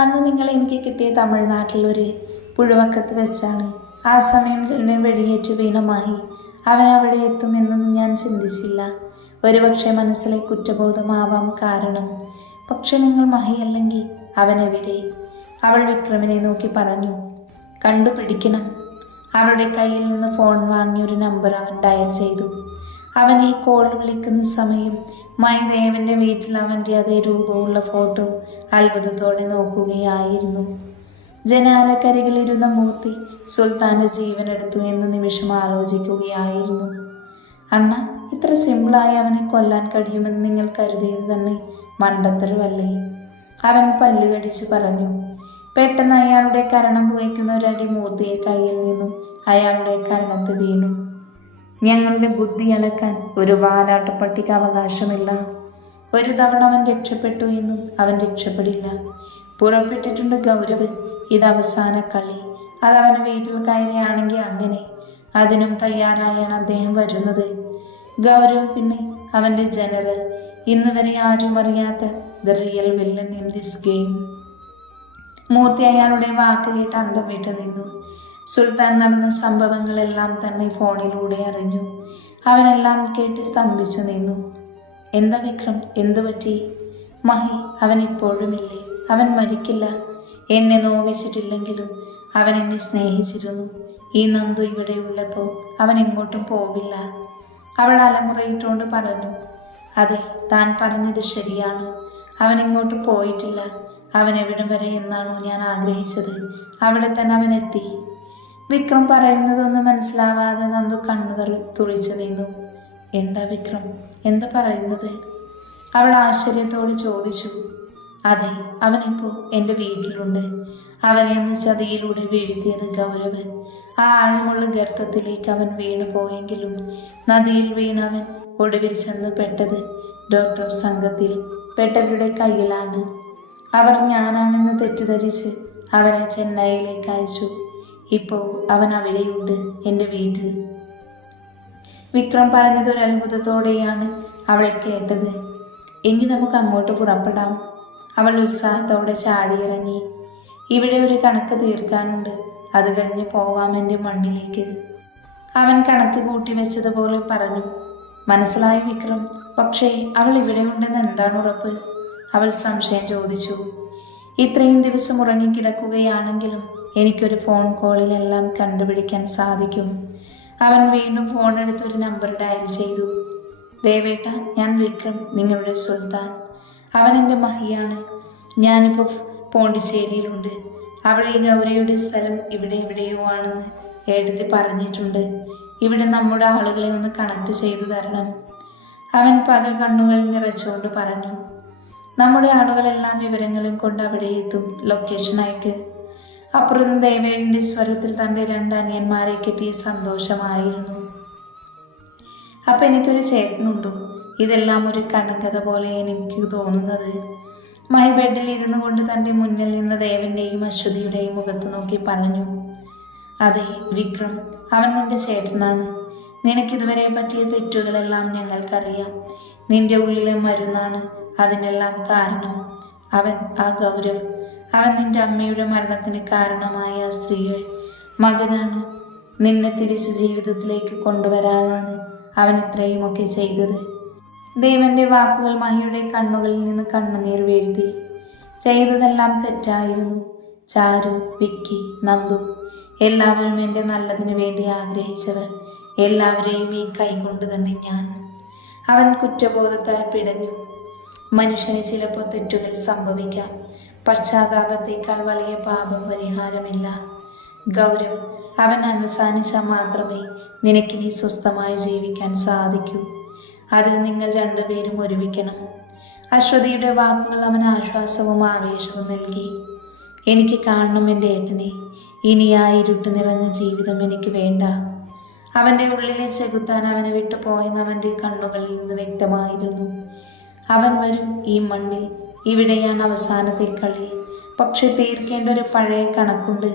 അന്ന് നിങ്ങൾ എനിക്ക് കിട്ടിയ തമിഴ്നാട്ടിലൊരു പുഴുവക്കത്ത് വെച്ചാണ്. ആ സമയം വെടിയേറ്റ് വീണമായി അവൻ അവിടെ എത്തുമെന്നൊന്നും ഞാൻ ചിന്തിച്ചില്ല. ഒരുപക്ഷെ മനസ്സിലെ കുറ്റബോധമാവാം കാരണം. പക്ഷെ നിങ്ങൾ മഹിയല്ലെങ്കിൽ അവനെവിടെ? അവൾ വിക്രമിനെ നോക്കി പറഞ്ഞു. കണ്ടുപിടിക്കണം. അവളുടെ കയ്യിൽ നിന്ന് ഫോൺ വാങ്ങിയൊരു നമ്പർ അവൻ ഡയൽ ചെയ്തു. അവൻ ഈ കോൾ വിളിക്കുന്ന സമയം മൈദേവന്റെ വീട്ടിൽ അവൻ്റെ അതേ രൂപമുള്ള ഫോട്ടോ അത്ഭുതത്തോടെ നോക്കുകയായിരുന്നു. ജനാലക്കരികിലിരുന്ന മൂർത്തി സുൽത്താൻ്റെ ജീവനെടുത്തു എന്ന് നിമിഷം ആലോചിക്കുകയായിരുന്നു. അണ്ണ, ഇത്ര സിമ്പിളായി അവനെ കൊല്ലാൻ കഴിയുമെന്ന് നിങ്ങൾ കരുതിയത് തന്നെ മണ്ടത്തരവല്ലേ? അവൻ പല്ലുകടിച്ച് പറഞ്ഞു. പെട്ടെന്ന് അയാളുടെ കരണം പുകയ്ക്കുന്ന ഒരടി മൂർത്തിയെ കയ്യിൽ നിന്നും അയാളുടെ കരണത്ത് വീണു. ഞങ്ങളുടെ ബുദ്ധി അലക്കാൻ ഒരു വാലാട്ടപ്പട്ടിക്ക് അവകാശമില്ല. ഒരു തവണ അവൻ രക്ഷപ്പെട്ടു എന്നും അവൻ രക്ഷപ്പെടില്ല. പുറപ്പെട്ടിട്ടുണ്ട് ഗൗരവ്. ഇത് അവസാന കളി. അതവന് വീട്ടിൽ കയറിയാണെങ്കിൽ അങ്ങനെ. അതിനും തയ്യാറായാണ് അദ്ദേഹം വരുന്നത്. ഗൗരവ് പിന്നെ അവൻ്റെ ജനറൽ. ഇന്ന് വരെ ആരും അറിയാത്ത the real villain in this game. Murthy അയാളുടെ വാക്ക് കേട്ട് അന്തം വിട്ട് നിന്നു. സുൽത്താൻ നടന്ന സംഭവങ്ങളെല്ലാം തന്നെ ഫോണിലൂടെ അറിഞ്ഞു. അവനെല്ലാം കേട്ട് സ്തംഭിച്ചു നിന്നു. എന്താ വിക്രം, എന്തു പറ്റി? മഹി, അവൻ ഇപ്പോഴുമില്ലേ? അവൻ മരിക്കില്ല. എന്നെ നോവിച്ചിട്ടില്ലെങ്കിലും അവൻ എന്നെ സ്നേഹിച്ചിരുന്നു. ഈ നന്ദു ഇവിടെ ഉള്ളപ്പോൾ അവൻ എങ്ങോട്ടും പോവില്ല. അവൾ അലമുറയിട്ടുകൊണ്ട് പറഞ്ഞു. അതെ, താൻ പറഞ്ഞത് ശരിയാണ്. അവൻ ഇങ്ങോട്ട് പോയിട്ടില്ല. അവൻ എവിടം വരെ എന്നാണോ ഞാൻ ആഗ്രഹിച്ചത് അവിടെ തന്നെ അവൻ എത്തി. വിക്രം പറയുന്നതൊന്നും മനസ്സിലാവാതെ നന്ദു കണ്ണു തുറിച്ചു നിന്നു. എന്താ വിക്രം, എന്താ പറയുന്നത്? അവൾ ആശ്ചര്യത്തോട് ചോദിച്ചു. അതെ, അവനിപ്പോൾ എൻ്റെ വീട്ടിലുണ്ട്. അവനെ അന്ന് ചതിയിലൂടെ വീഴ്ത്തിയത് ഗൗരവ്. ആ ആഴമുള്ള ഗർത്തത്തിലേക്ക് അവൻ വീണു പോയെങ്കിലും നദിയിൽ വീണവൻ ഒടുവിൽ ചെന്ന് പെട്ടത് ഡോക്ടർ സംഘത്തിൽ പെട്ടവരുടെ കയ്യിലാണ്. അവർ ഞാനാണെന്ന് തെറ്റിദ്ധരിച്ച് അവനെ ചെന്നൈയിലേക്ക് അയച്ചു. ഇപ്പോൾ അവൻ അവിടെയുണ്ട്, എൻ്റെ വീട്ടിൽ. വിക്രം പറഞ്ഞത് ഒരു അത്ഭുതത്തോടെയാണ് അവൾ കേട്ടത്. എങ്കിൽ നമുക്ക് അങ്ങോട്ട് പുറപ്പെടാം. അവൾ ഉത്സാഹത്തോടെ ചാടിയിറങ്ങി. ഇവിടെ ഒരു കണക്ക് തീർക്കാനുണ്ട്. അത് കഴിഞ്ഞ് പോവാം എൻ്റെ മണ്ണിലേക്ക്. അവൻ കണക്ക് കൂട്ടി വെച്ചതുപോലെ പറഞ്ഞു. മനസ്സിലായി വിക്രം. പക്ഷേ അവൾ ഇവിടെ ഉണ്ടെന്ന് എന്താണ് ഉറപ്പ്? അവൾ സംശയം ചോദിച്ചു. ഇത്രയും ദിവസം ഉറങ്ങിക്കിടക്കുകയാണെങ്കിലും എനിക്കൊരു ഫോൺ കോളിലെല്ലാം കണ്ടുപിടിക്കാൻ സാധിക്കും. അവൻ വീണ്ടും ഫോൺ എടുത്തൊരു നമ്പർ ഡയൽ ചെയ്തു. ദേവേട്ട, ഞാൻ വിക്രം, നിങ്ങളുടെ സുൽത്താൻ. അവൻ എൻ്റെ മഹിയാണ്. ഞാനിപ്പോൾ പോണ്ടിച്ചേരിയിലുണ്ട്. അവിടെ ഈ ഗൗരിയുടെ സ്ഥലം ഇവിടെ എവിടെയോ ആണെന്ന് ഏട്ടത്തി പറഞ്ഞിട്ടുണ്ട്. ഇവിടെ നമ്മുടെ ആളുകളെ ഒന്ന് കണക്ട് ചെയ്തു തരണം. അവൻ പക കണ്ണുകൾ നിറച്ചുകൊണ്ട് പറഞ്ഞു. നമ്മുടെ ആളുകളെല്ലാം വിവരങ്ങളും കൊണ്ട് അവിടെ എത്തും. ലൊക്കേഷൻ അയക്ക്. അപ്പുറം ദേവേടിൻ്റെ സ്വരത്തിൽ തൻ്റെ 2 അനിയന്മാരെ കിട്ടിയ സന്തോഷമായിരുന്നു. അപ്പം എനിക്കൊരു ചേട്ടനുണ്ടോ? ഇതെല്ലാം ഒരു കണക്കഥ പോലെ എനിക്ക് തോന്നുന്നത്. മൈ ബെഡിൽ ഇരുന്നു കൊണ്ട് തൻ്റെ മുന്നിൽ നിന്ന് ദേവൻ്റെയും അശ്വതിയുടെയും മുഖത്ത് നോക്കി പറഞ്ഞു. അതെ വിക്രം, അവൻ നിന്റെ ചേട്ടനാണ്. നിനക്കിതുവരെ പറ്റിയ തെറ്റുകളെല്ലാം ഞങ്ങൾക്കറിയാം. നിന്റെ ഉള്ളിലെ മരുന്നാണ് അതിനെല്ലാം കാരണം. അവൻ ആ ഗൗരവ്, അവൻ നിന്റെ അമ്മയുടെ മരണത്തിന് കാരണമായ ആ സ്ത്രീയുടെ മകനാണ്. നിന്നെ തിരിച്ചു ജീവിതത്തിലേക്ക് കൊണ്ടുവരാനാണ് അവൻ ഇത്രയുമൊക്കെ ചെയ്തത്. ദേവന്റെ വാക്കുകൾ മഹിയുടെ കണ്ണുകളിൽ നിന്ന് കണ്ണുനീർ വീഴ്ത്തി. ചെയ്തതെല്ലാം തെറ്റായിരുന്നു. ചാരു, വിക്കി, നന്ദു എല്ലാവരും എൻ്റെ നല്ലതിനു വേണ്ടി ആഗ്രഹിച്ചവർ. എല്ലാവരെയും ഈ കൈകൊണ്ട് തന്നെ ഞാൻ. അവൻ കുറ്റബോധത്താൽ പിടഞ്ഞു. മനുഷ്യന് ചിലപ്പോൾ തെറ്റുകൾ സംഭവിക്കാം. പശ്ചാത്താപത്തേക്കാൾ വലിയ പാപം പരിഹാരമില്ല. ഗൗരവ്, അവൻ അവസാനിച്ചാൽ മാത്രമേ നിനക്കിനി സ്വസ്ഥമായി ജീവിക്കാൻ സാധിക്കൂ. അതിൽ നിങ്ങൾ 2 പേരും ഒരുമിക്കണം. അശ്വതിയുടെ വാക്കുകൾ അവന് ആശ്വാസവും ആവേശവും നൽകി. എനിക്ക് കാണണം എൻ്റെ ഏട്ടനെ. ഇനി ആ ഇരുട്ട് നിറഞ്ഞ ജീവിതം എനിക്ക് വേണ്ട. അവൻ്റെ ഉള്ളിലെ ചെകുത്താൻ അവനെ വിട്ടു പോയെന്ന് അവൻ്റെ കണ്ണുകളിൽ നിന്ന് വ്യക്തമായിരുന്നു. അവൻ വരും ഈ മണ്ണിൽ. ഇവിടെയാണ് അവസാനത്തെ കളി. പക്ഷെ തീർക്കേണ്ട ഒരു പഴയ കണക്കുണ്ട്.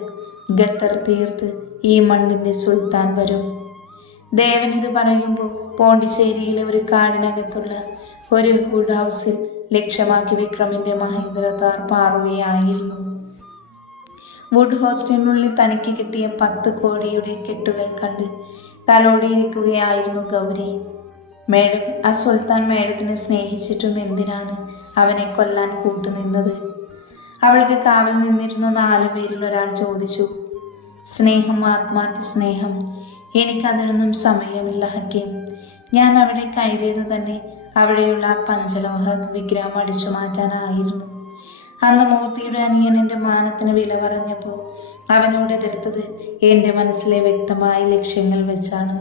ഖത്തർ തീർത്ത് ഈ മണ്ണിൻ്റെ സുൽത്താൻ വരും. ദേവൻ ഇത് പറയുമ്പോൾ പോണ്ടിച്ചേരിയിലെ ഒരു കാടിനകത്തുള്ള ഒരു വുഡ് ഹൗസിൽ ലക്ഷ്യമാക്കി വിക്രമിൻ്റെ മഹേന്ദ്ര താർ പാറുകയായിരുന്നു. വുഡ് ഹോസ്റ്റലിനുള്ളിൽ തനിക്ക് കിട്ടിയ 10 കോടിയുടെ കെട്ടുകൾ കണ്ട് തലോടിയിരിക്കുകയായിരുന്നു ഗൗരി. മേഡം, ആ സുൽത്താൻ മേഡത്തിനെ സ്നേഹിച്ചിട്ടും എന്തിനാണ് അവനെ കൊല്ലാൻ കൂട്ടുനിന്നത്? അവൾക്ക് കാവൽ നിന്നിരുന്ന 4 പേരിൽ ഒരാൾ ചോദിച്ചു. സ്നേഹം, ആത്മാർത്ഥ സ്നേഹം. എനിക്കതിനൊന്നും സമയമില്ല ഹക്കീം. ഞാൻ അവിടെ കയറിയത് തന്നെ അവിടെയുള്ള പഞ്ചലോഹ വിഗ്രഹം അടിച്ചു മാറ്റാനായിരുന്നു. അന്ന് മൂർത്തിയുടെ അനിയൻ എൻ്റെ മാനത്തിന് വില പറഞ്ഞപ്പോൾ അവനോട് എതിർത്തത് എൻ്റെ മനസ്സിലെ വ്യക്തമായ ലക്ഷ്യങ്ങൾ വെച്ചാണ്.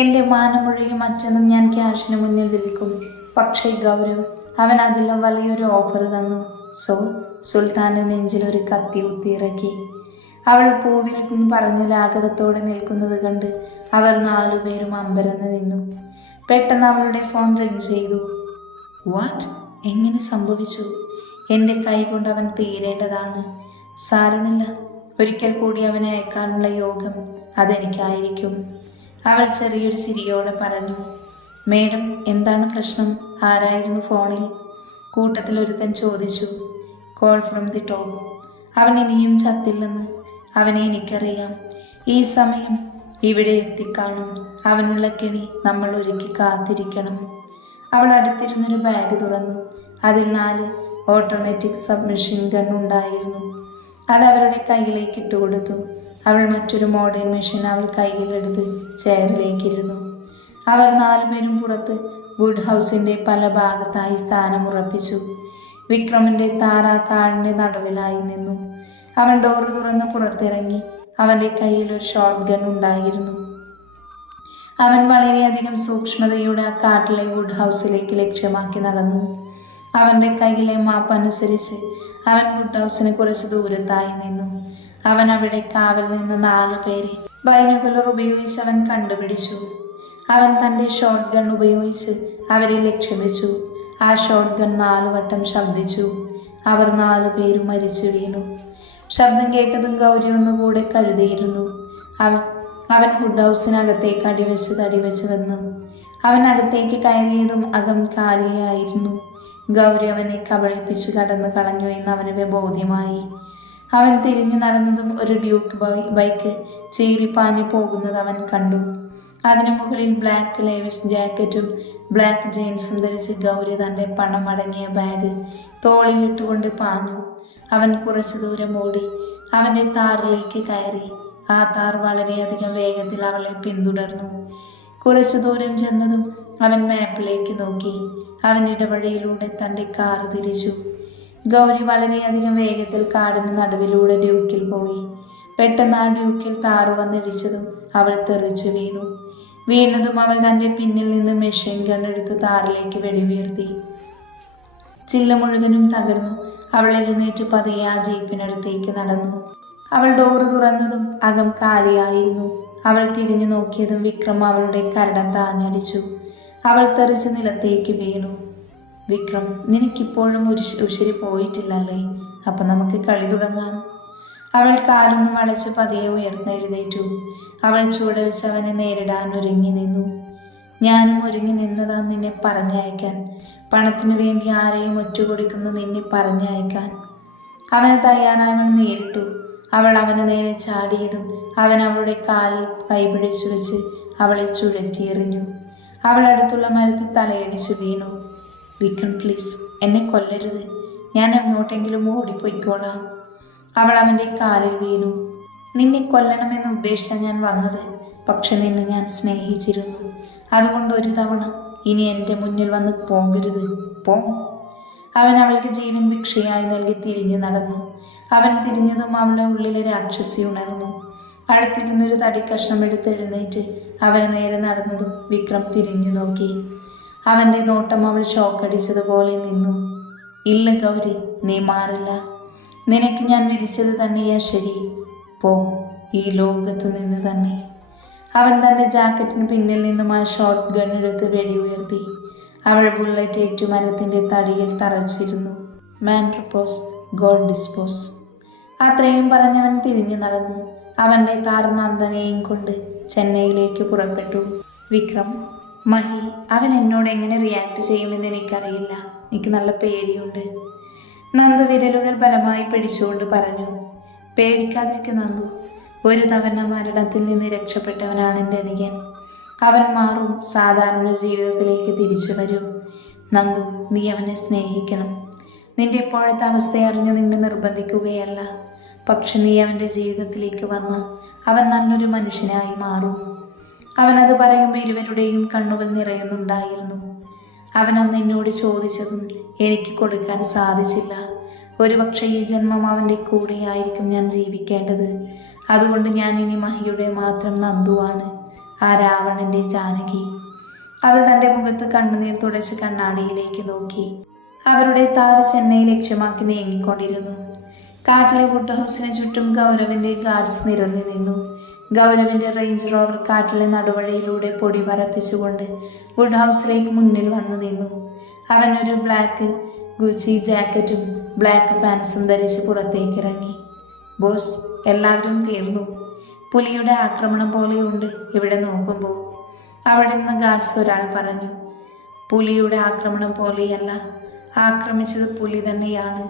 എൻ്റെ മാനമൊഴികെ മറ്റൊന്നും ഞാൻ ക്യാഷിന് മുന്നിൽ വിൽക്കും. പക്ഷേ ഗൗരവ്, അവൻ അതിലും വലിയൊരു ഓഫർ തന്നു. സുൽത്താൻ്റെ നെഞ്ചിൽ ഒരു കത്തി കുത്തിയിറക്കി. അവൾ പൂവിനെന്ന് പറഞ്ഞ് ലാഘവത്തോടെ നിൽക്കുന്നത് കണ്ട് അവർ 4 പേരും അമ്പരന്ന് നിന്നു. പെട്ടെന്ന് അവളുടെ ഫോൺ റിങ് ചെയ്തു. വാട്ട്? എങ്ങനെ സംഭവിച്ചു? എൻ്റെ കൈ കൊണ്ട് അവൻ തീരേണ്ടതാണ്. സാരമില്ല, ഒരിക്കൽ കൂടി അവനെ അയക്കാനുള്ള യോഗം അതെനിക്കായിരിക്കും. അവൾ ചെറിയൊരു ചിരിയോടെ പറഞ്ഞു. മേഡം, എന്താണ് പ്രശ്നം? ആരായിരുന്നു ഫോണിൽ? കൂട്ടത്തിൽ ഒരുത്തൻ ചോദിച്ചു. Call from the top. അവൻ ഇനിയും ചത്തില്ലെന്ന്. അവനെ എനിക്കറിയാം. ഈ സമയം ഇവിടെ എത്തിക്കാണും. അവനുള്ള കെണി നമ്മൾ ഒരുക്കി കാത്തിരിക്കണം. അവൾ അടുത്തിരുന്നൊരു ബാഗ് തുറന്നു. അതിൽ 4 ഓട്ടോമാറ്റിക് സബ്മെഷീൻ ഗൺ ഉണ്ടായിരുന്നു. അത് അവരുടെ കയ്യിലേക്ക് ഇട്ടുകൊടുത്തു. അവൾ മറ്റൊരു മോഡേൺ മെഷീൻ അവൾ കയ്യിലെടുത്ത് ചെയറിലേക്കിരുന്നു. അവർ 4 പേരും പുറത്ത് വുഡ് ഹൗസിൻ്റെ പല ഭാഗത്തായി സ്ഥാനമുറപ്പിച്ചു. വിക്രമിൻ്റെ താര കാടിൻ്റെ നടുവിലായി നിന്നു. അവൻ ഡോറ് തുറന്ന് പുറത്തിറങ്ങി. അവൻ്റെ കയ്യിൽ ഒരു ഷോട്ട് ഗൺ ഉണ്ടായിരുന്നു. അവൻ വളരെയധികം സൂക്ഷ്മതയോടെ ആ കാട്ടിലെ വുഡ് ഹൗസിലേക്ക് ലക്ഷ്യമാക്കി നടന്നു. അവൻ്റെ കയ്യിലെ മാപ്പ് അനുസരിച്ച് അവൻ വുഡ് ഹൗസിന് കുറച്ച് ദൂരത്തായി നിന്നു. അവൻ അവിടെ കാവൽ നിന്ന് 4 പേരെ ബൈനോക്കുലർ ഉപയോഗിച്ച് അവൻ കണ്ടുപിടിച്ചു. അവൻ തൻ്റെ ഷോട്ട് ഗൺ ഉപയോഗിച്ച് അവരെ ലക്ഷ്യം വെച്ചു. ആ ഷോട്ട് ഗൺ 4 വട്ടം ശബ്ദിച്ചു. അവർ 4 പേരും മരിച്ചു വീണു. ശബ്ദം കേട്ടതും ഗൗരി ഒന്നുകൂടെ കരുതിയിരുന്നു. അവൻ വുഡ് ഹൗസിനകത്തേക്ക് അടിവെച്ച് വന്നു. അവൻ അകത്തേക്ക് കയറിയതും അകം കാലിയായിരുന്നു. ഗൗരി അവനെ കബളിപ്പിച്ചു കടന്നു കളഞ്ഞു എന്ന് അവന് ബോധ്യമായി. അവൻ തിരിഞ്ഞു നടന്നതും ഒരു ഡ്യൂക്ക് ബൈക്ക് ചീറിപ്പാഞ്ഞു പോകുന്നത് അവൻ കണ്ടു. അതിനു മുകളിൽ ബ്ലാക്ക് ലേവിസ് ജാക്കറ്റും ബ്ലാക്ക് ജീൻസും ധരിച്ച് ഗൗരി തൻ്റെ പണമടങ്ങിയ ബാഗ് തോളിലിട്ടുകൊണ്ട് പാഞ്ഞു. അവൻ കുറച്ചു ദൂരം ഓടി അവൻ്റെ താറിലേക്ക് കയറി. ആ താർ വളരെയധികം വേഗത്തിൽ അവളെ പിന്തുടർന്നു. കുറച്ചു ദൂരം ചെന്നതും അവൻ മാപ്പിലേക്ക് നോക്കി. അവൻ ഇടവഴിയിലൂടെ തൻ്റെ കാർ തിരിച്ചു. ഗൗരി വളരെയധികം വേഗത്തിൽ കാടിന് നടുവിലൂടെ ഡ്യൂക്കിൽ പോയി. പെട്ടെന്ന് ആ ഡ്യൂക്കിൽ താറ് വന്നിടിച്ചതും അവൾ തെറിച്ചു വീണു. വീണതും അവൾ തൻ്റെ പിന്നിൽ നിന്ന് മെഷീൻ ഗൺ എടുത്ത് താറിലേക്ക് വെടിയുയർത്തി. ചില്ല മുഴുവനും തകർന്നു. അവൾ എഴുന്നേറ്റ് പതിയെ ആ ജീപ്പിനടുത്തേക്ക് നടന്നു. അവൾ ഡോറ് തുറന്നതും അകം കാലിയായിരുന്നു. അവൾ തിരിഞ്ഞു നോക്കിയതും വിക്രം അവളുടെ കരടം താഞ്ഞടിച്ചു. അവൾ തെറിച്ച് നിലത്തേക്ക് വീണു. വിക്രം, നിനക്കിപ്പോഴും ഉശിരി പോയിട്ടില്ലല്ലേ? അപ്പം നമുക്ക് കളി തുടങ്ങാം. അവൾ കാലൊന്ന് വളച്ച് പതിയെ ഉയർന്നെഴുന്നേറ്റു. അവൾ ചൂടെ വെച്ച് അവനെ നേരിടാൻ ഒരുങ്ങി നിന്നു. ഞാനും ഒരുങ്ങി നിന്നതാ നിന്നെ പറഞ്ഞയക്കാൻ. പണത്തിനു വേണ്ടി ആരെയും ഒറ്റുകൊടുക്കുന്ന നിന്നെ പറഞ്ഞയക്കാൻ. അവന് തയ്യാറായവൾ നേരിട്ടു. അവൾ അവന് നേരെ ചാടിയതും അവൻ അവളുടെ കാലിൽ കൈപിടിച്ചു വെച്ച് അവളെ ചുഴറ്റിയെറിഞ്ഞു. അവൾ അടുത്തുള്ള മരത്തിൽ തലയടിച്ചു വീണു. വിക്രം, പ്ലീസ് എന്നെ കൊല്ലരുത്. ഞാൻ അങ്ങോട്ടെങ്കിലും ഓടിപ്പോയിക്കോളാം. അവൾ അവൻ്റെ കാലിൽ വീണു. നിന്നെ കൊല്ലണമെന്ന് ഉദ്ദേശിച്ചാൽ ഞാൻ വന്നത്. പക്ഷെ നിന്നെ ഞാൻ സ്നേഹിച്ചിരുന്നു. അതുകൊണ്ട് ഒരു തവണ ഇനി എൻ്റെ മുന്നിൽ വന്ന് പോകരുത്. പോ. അവൻ അവൾക്ക് ജീവൻ ഭിക്ഷയായി നൽകി തിരിഞ്ഞു നടന്നു. അവൻ തിരിഞ്ഞതും അവളുടെ ഉള്ളിലെ രാക്ഷസി ഉണർന്നു. അടുത്തിരുന്നൊരു തടിക്കഷ്ണം എടുത്തെഴുന്നേറ്റ് അവന് നേരെ നടന്നതും വിക്രം തിരിഞ്ഞു നോക്കി. അവൻ്റെ നോട്ടം അവൾ ഷോക്കടിച്ചതുപോലെ നിന്നു. ഇല്ല ഗൗരി, നീ മാറില്ല. നിനക്ക് ഞാൻ വിധിച്ചത് തന്നെയാ ശരി. പോ, ഈ ലോകത്ത് നിന്ന് തന്നെ. അവൻ തൻ്റെ ജാക്കറ്റിന് പിന്നിൽ നിന്നും ആ ഷോട്ട് ഗൺ എടുത്ത് വെടി ഉയർത്തി. അവൾ ബുള്ളറ്റ് ഏറ്റു മരത്തിൻ്റെ തടിയിൽ തറച്ചിരുന്നു. മാൻ പ്രപ്പോസ്, ഗോഡ് ഡിസ്പോസ്. അത്രയും പറഞ്ഞവൻ തിരിഞ്ഞു നടന്നു. അവൻ്റെ താർ നന്ദനെയും കൊണ്ട് ചെന്നൈയിലേക്ക് പുറപ്പെട്ടു. വിക്രം, മഹി, അവൻ എന്നോട് എങ്ങനെ റിയാക്ട് ചെയ്യുമെന്ന് എനിക്കറിയില്ല. എനിക്ക് നല്ല പേടിയുണ്ട്. നന്ദ വിരലുകൾ ബലമായി പിടിച്ചുകൊണ്ട് പറഞ്ഞു. പേടിക്കാതിരിക്കുന്ന നന്ദു. ഒരു തവണ മരണത്തിൽ നിന്ന് രക്ഷപ്പെട്ടവനാണ് എൻ്റെ അനുജൻ. അവൻ മാറും, സാധാരണ ജീവിതത്തിലേക്ക് തിരിച്ചു വരും. നന്ദു, നീ അവനെ സ്നേഹിക്കണം. നിന്റെ ഇപ്പോഴത്തെ അവസ്ഥയെ അറിഞ്ഞ് നിന്നെ നിർബന്ധിക്കുകയല്ല. പക്ഷെ നീ അവൻ്റെ ജീവിതത്തിലേക്ക് വന്ന് അവൻ നല്ലൊരു മനുഷ്യനായി മാറും. അവനത് പറയുമ്പോൾ ഇരുവരുടെയും കണ്ണുകൾ നിറയുന്നുണ്ടായിരുന്നു. അവൻ അന്ന് എന്നോട് ചോദിച്ചതും എനിക്ക് കൊടുക്കാൻ സാധിച്ചില്ല. ഒരുപക്ഷെ ഈ ജന്മം അവൻ്റെ കൂടെയായിരിക്കും ഞാൻ ജീവിക്കേണ്ടത്. അതുകൊണ്ട് ഞാൻ ഇനി മഹിയുടെ മാത്രം നന്ദുവാണ്, ആ രാവണൻ്റെ ജാനകി. അവൾ തൻ്റെ മുഖത്ത് കണ്ണുനീർ തുടച്ച് കണ്ണാടിയിലേക്ക് നോക്കി. അവരുടെ താറ് ചെന്നൈ ലക്ഷ്യമാക്കി നീങ്ങിക്കൊണ്ടിരുന്നു. കാട്ടിലെ വുഡ് ഹൗസിന് ചുറ്റും ഗൗരവിൻ്റെ ഗാർഡ്സ് നിരന്നു നിന്നു. ഗൗരവിൻ്റെ റേഞ്ച് റോവർ കാട്ടിലെ നടുവഴിയിലൂടെ പൊടി പറപ്പിച്ചുകൊണ്ട് വുഡ് ഹൗസിലേക്ക് മുന്നിൽ വന്നു നിന്നു. അവനൊരു ബ്ലാക്ക് ഗുച്ചി ജാക്കറ്റും ബ്ലാക്ക് പാൻസും ധരിച്ച് പുറത്തേക്ക് ഇറങ്ങി. ബോസ്, എല്ലാവരും തീർന്നു. പുലിയുടെ ആക്രമണം പോലെയുണ്ട് ഇവിടെ നോക്കുമ്പോൾ, അവിടെ നിന്ന് ഗാർഡ്സ് ഒരാൾ പറഞ്ഞു. പുലിയുടെ ആക്രമണം പോലെയല്ല, ആക്രമിച്ചത് പുലി തന്നെയാണ്,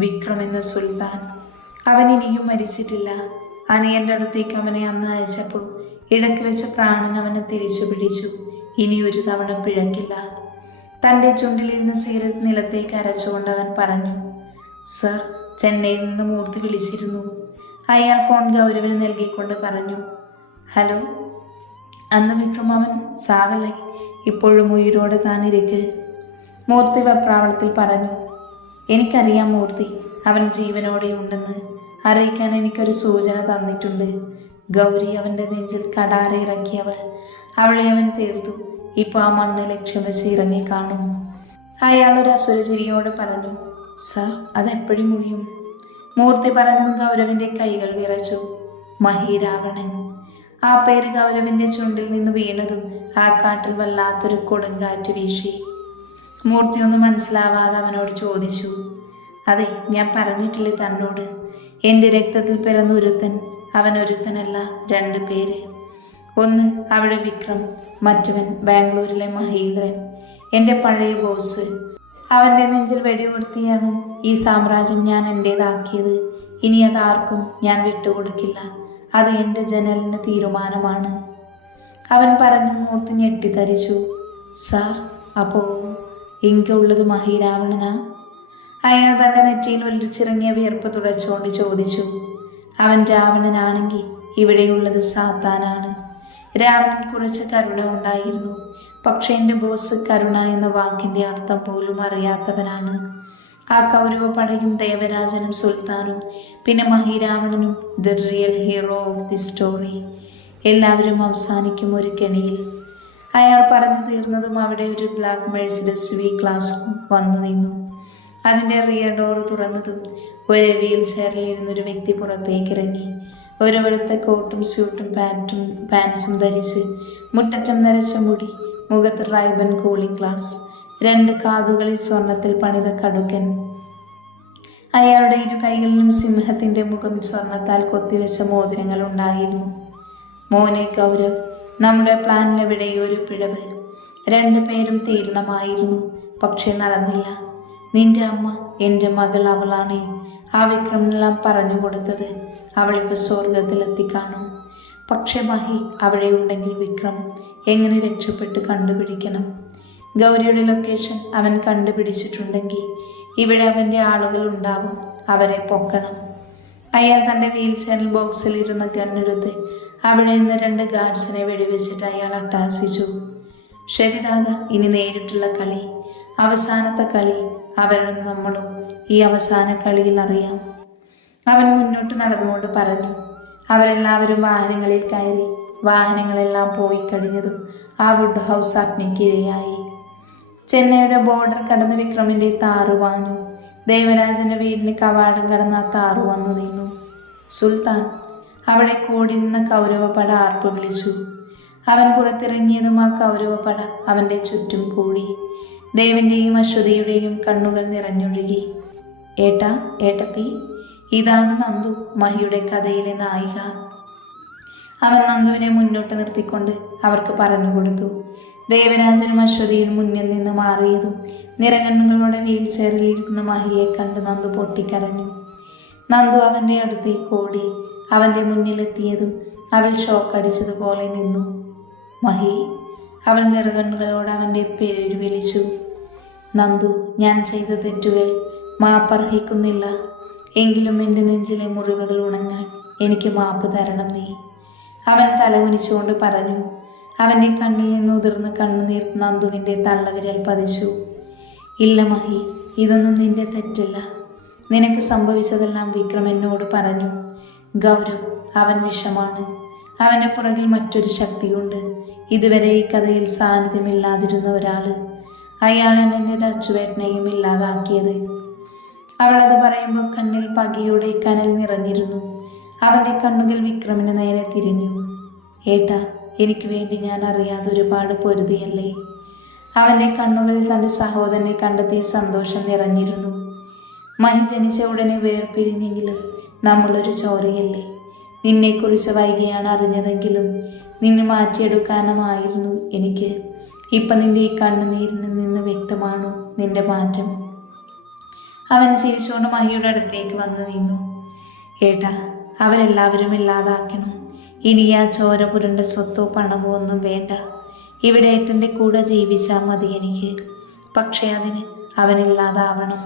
വിക്രം എന്ന സുൽത്താൻ. അവൻ ഇനിയും മരിച്ചിട്ടില്ല. അനിയൻ്റെ അടുത്തേക്ക് അവനെ അന്ന് അയച്ചപ്പോൾ ഇടയ്ക്ക് വെച്ച പ്രാണൻ അവനെ തിരിച്ചു പിടിച്ചു. ഇനി ഒരു തവണ പിഴക്കില്ല. തൻ്റെ ചുണ്ടിലിരുന്ന് സിഗരറ്റ് നിലത്തേക്ക് അരച്ചുകൊണ്ട് അവൻ പറഞ്ഞു. സർ, ചെന്നൈയിൽ നിന്ന് മൂർത്തി വിളിച്ചിരുന്നു. അയാൾ ഫോൺ ഗൗരവിന് നൽകിക്കൊണ്ട് പറഞ്ഞു. ഹലോ. അന്ന് വിക്രം അവൻ സാവല്ലേ, ഇപ്പോഴും ഉയിരോടെ താനിരിക്ക്. മൂർത്തി വെപ്രാവളത്തിൽ പറഞ്ഞു. എനിക്കറിയാം മൂർത്തി, അവൻ ജീവനോടെ ഉണ്ടെന്ന് അറിയിക്കാൻ എനിക്കൊരു സൂചന തന്നിട്ടുണ്ട്. ഗൗരി അവൻ്റെ നെഞ്ചിൽ കടാര ഇറക്കിയവൾ. അവളെ അവൻ തീർത്തു. ഇപ്പോൾ ആ മണ്ണ് ലക്ഷ്യം വെച്ച് ഇറങ്ങി കാണും. അയാൾ ഒരു അസുരചിരിയോട് പറഞ്ഞു. സർ, അതെപ്പോഴും മുടിയും? മൂർത്തി പറഞ്ഞതും ഗൗരവിൻ്റെ കൈകൾ വിറച്ചു. മഹീരാവണൻ. ആ പേര് ഗൗരവിൻ്റെ ചുണ്ടിൽ നിന്ന് വീണതും ആ കാട്ടിൽ വല്ലാത്തൊരു കൊടുങ്കാറ്റ് വീശി. മൂർത്തി ഒന്നും മനസ്സിലാവാതെ അവനോട് ചോദിച്ചു. അതെ, ഞാൻ പറഞ്ഞിട്ടില്ലേ തന്നോട്, എൻ്റെ രക്തത്തിൽ പിറന്ന ഒരുത്തൻ. അവൻ ഒരുത്തനല്ല, 2 പേര്. ഒന്ന് അവിടെ വിക്രം, മറ്റവൻ ബാംഗ്ലൂരിലെ മഹീന്ദ്രൻ, എൻ്റെ പഴയ ബോസ്. അവൻ്റെ നെഞ്ചിൽ വെടിയുതിർത്തിയാണ് ഈ സാമ്രാജ്യം ഞാൻ എൻ്റേതാക്കിയത്. ഇനി അതാർക്കും ഞാൻ വിട്ടുകൊടുക്കില്ല. അത് എൻ്റെ ജനലിൻ്റെ തീരുമാനമാണ്. അവൻ പറഞ്ഞു. മൂർത്തി ഞെട്ടിത്തരിച്ചു. സാർ, അപ്പോൾ ഇങ്ങുള്ളത് മഹീരാവണനാ? അയാൾ തൻ്റെ നെറ്റിയിൽ ഒലിച്ചിറങ്ങിയ വിയർപ്പ് തുടച്ചുകൊണ്ട് ചോദിച്ചു. അവൻ രാവണനാണെങ്കിൽ ഇവിടെയുള്ളത് സാത്താനാണ്. രാവണൻ കുറച്ച് കരുണ ഉണ്ടായിരുന്നു. പക്ഷെ എൻ്റെ ബോസ് കരുണ എന്ന വാക്കിൻ്റെ അർത്ഥം പോലും അറിയാത്തവനാണ്. ആ കൗരവപടയും ദേവരാജനും സുൽത്താനും പിന്നെ മഹീരാവണനും the real hero of the story. എല്ലാവരും അവസാനിക്കും ഒരു കെണിയിൽ. അയാൾ പറഞ്ഞു തീർന്നതും അവിടെ ഒരു ബ്ലാക്ക് മെഴ്സിഡസ് വി ക്ലാസ് വന്നു നിന്നു. അതിൻ്റെ റിയർ ഡോർ തുറന്നതും ഒരു വീൽ ചെയറിലിരുന്നൊരു വ്യക്തി പുറത്തേക്ക് ഇറങ്ങി. ഒരു വെളുത്ത കോട്ടും സ്യൂട്ടും പാൻസും ധരിച്ച്, മുട്ടറ്റം നരച്ച മുടി, മുഖത്ത് റൈബൻ കൂളിംഗ് ഗ്ലാസ്, 2 കാതുകളിൽ സ്വർണത്തിൽ പണിത കടുക്കൻ. അയാളുടെ 2 കൈകളിലും സിംഹത്തിൻ്റെ മുഖം സ്വർണത്താൽ കൊത്തിവെച്ച മോതിരങ്ങൾ ഉണ്ടായിരുന്നു. മോനെ ഗൗരവ്, നമ്മുടെ പ്ലാനിലെവിടെയോ ഒരു പിഴവ്. 2 പേരും തീരണമായിരുന്നു, പക്ഷെ നടന്നില്ല. നിന്റെ അമ്മ എൻ്റെ മകൾ അവളാണ്. ആ വിക്രമിനെല്ലാം പറഞ്ഞു കൊടുത്തത്. അവളിപ്പോൾ സ്വർഗത്തിലെത്തിക്കാണും. പക്ഷെ മഹി അവിടെ ഉണ്ടെങ്കിൽ വിക്രം എങ്ങനെ രക്ഷപ്പെട്ട് കണ്ടുപിടിക്കണം? ഗൗരിയുടെ ലൊക്കേഷൻ അവൻ കണ്ടുപിടിച്ചിട്ടുണ്ടെങ്കിൽ ഇവിടെ അവൻ്റെ ആളുകൾ ഉണ്ടാവും. അവരെ പൊക്കണം. അയാൾ തൻ്റെ വീൽ ചെയറിൽ ബോക്സിൽ ഇരുന്ന ഗണ്ണെടുത്ത് അവിടെ നിന്ന് 2 ഗാർഡ്സിനെ വെടിവെച്ചിട്ട് അയാൾ അട്ടാസിച്ചു. ശരി ദാദാ, ഇനി നേരിട്ടുള്ള കളി, അവസാനത്തെ കളി. അവരുടെ നമ്മളും ഈ അവസാന കളിയിൽ അറിയാം. അവൻ മുന്നോട്ട് നടന്നുകൊണ്ട് പറഞ്ഞു. അവരെല്ലാവരും വാഹനങ്ങളിൽ കയറി. വാഹനങ്ങളെല്ലാം പോയി കഴിഞ്ഞതും ആ വുഡ് ഹൗസ് അഗ്നിക്കിരയായി. ചെന്നൈയുടെ ബോർഡർ കടന്ന് വിക്രമിൻ്റെ താറു വാങ്ങു. ദേവരാജൻ്റെ വീടിന് കവാടം കടന്ന് ആ താറു വന്നു നിന്നു. സുൽത്താൻ. അവിടെ കൂടി നിന്ന കൗരവപട ആർപ്പ് വിളിച്ചു. അവൻ പുറത്തിറങ്ങിയതും ആ കൗരവപട അവൻ്റെ ചുറ്റും കൂടി. ദേവൻ്റെയും അശ്വതിയുടെയും കണ്ണുകൾ നിറഞ്ഞൊഴുകി. ഏട്ടാ, ഏട്ടത്തി, ഇതാണ് നന്ദു, മഹിയുടെ കഥയിലെ നായിക. അവൻ നന്ദുവിനെ മുന്നോട്ട് നിർത്തിക്കൊണ്ട് അവർക്ക് പറഞ്ഞുകൊടുത്തു. ദേവരാജനും അശ്വതിയും മുന്നിൽ നിന്ന് മാറിയതും നിറകണ്ണുകളോടെ വീൽ ചെയറിൽ ഇരിക്കുന്ന മഹിയെ കണ്ട് നന്ദു പൊട്ടിക്കരഞ്ഞു. നന്ദു അവൻ്റെ അടുത്തേക്ക് ഓടി. അവൻ്റെ മുന്നിലെത്തിയതും അവൾ ഷോക്കടിച്ചതുപോലെ നിന്നു. മഹി, അവൾ നിറകണ്ണുകളോട് അവൻ്റെ പേര് വിളിച്ചു. നന്ദു, ഞാൻ ചെയ്ത തെറ്റുകൾ മാപ്പർഹിക്കുന്നില്ല. എങ്കിലും എൻ്റെ നെഞ്ചിലെ മുറിവുകൾ ഉണങ്ങാൻ എനിക്ക് മാപ്പ് തരണം നീ. അവൻ തലകുനിച്ചുകൊണ്ട് പറഞ്ഞു. അവൻ്റെ കണ്ണിൽ നിന്ന് ഉതിർന്ന കണ്ണുനീർ നന്ദുവിൻ്റെ തള്ളവിരൽ പതിച്ചു. ഇല്ല മഹി, ഇതൊന്നും നിന്റെ തെറ്റില്ല. നിനക്ക് സംഭവിച്ചതെല്ലാം വിക്രം എന്നോട് പറഞ്ഞു. ഗൗരവ്, അവൻ വിഷമാണ്. അവൻ്റെ പുറകിൽ മറ്റൊരു ശക്തിയുണ്ട്. ഇതുവരെ ഈ കഥയിൽ സാന്നിധ്യമില്ലാതിരുന്ന ഒരാൾ. അയാളാണ് എൻ്റെ അച്ചുവേട്ടനെയും ഇല്ലാതാക്കിയത്. അവളത് പറയുമ്പോൾ കണ്ണിൽ പകയുടെ കനൽ നിറഞ്ഞിരുന്നു. അവൻ്റെ കണ്ണുകൾ വിക്രമിന് നേരെ തിരിഞ്ഞു. ഏട്ടാ, എനിക്ക് വേണ്ടി ഞാൻ അറിയാതെ ഒരുപാട് പൊരുതിയല്ലേ. അവൻ്റെ കണ്ണുകളിൽ തൻ്റെ സഹോദരനെ കണ്ടെത്തിയ സന്തോഷം നിറഞ്ഞിരുന്നു. മഹി ജനിച്ച ഉടനെ വേർപിരിഞ്ഞെങ്കിലും നമ്മളൊരു ചോരയല്ലേ. നിന്നെക്കുറിച്ച് വൈകിയാണ് അറിഞ്ഞതെങ്കിലും നിന്നെ മാറ്റിയെടുക്കാനുമായിരുന്നു എനിക്ക്. ഇപ്പം നിന്റെ ഈ കണ്ണുനീരിൽ നിന്ന് വ്യക്തമാണോ നിന്റെ മാറ്റം? അവൻ ചിരിച്ചുകൊണ്ട് മഹിയുടെ അടുത്തേക്ക് വന്നു നിന്നു. ഏട്ടാ, അവരെല്ലാവരും ഇല്ലാതാക്കണം. ഇനി ആ ചോര പുരണ്ട സ്വത്തോ പണമോ ഒന്നും വേണ്ട. ഇവിടെ ഏട്ടൻ്റെ കൂടെ ജീവിച്ചാൽ മതി എനിക്ക്. പക്ഷേ അതിന് അവനില്ലാതാവണം.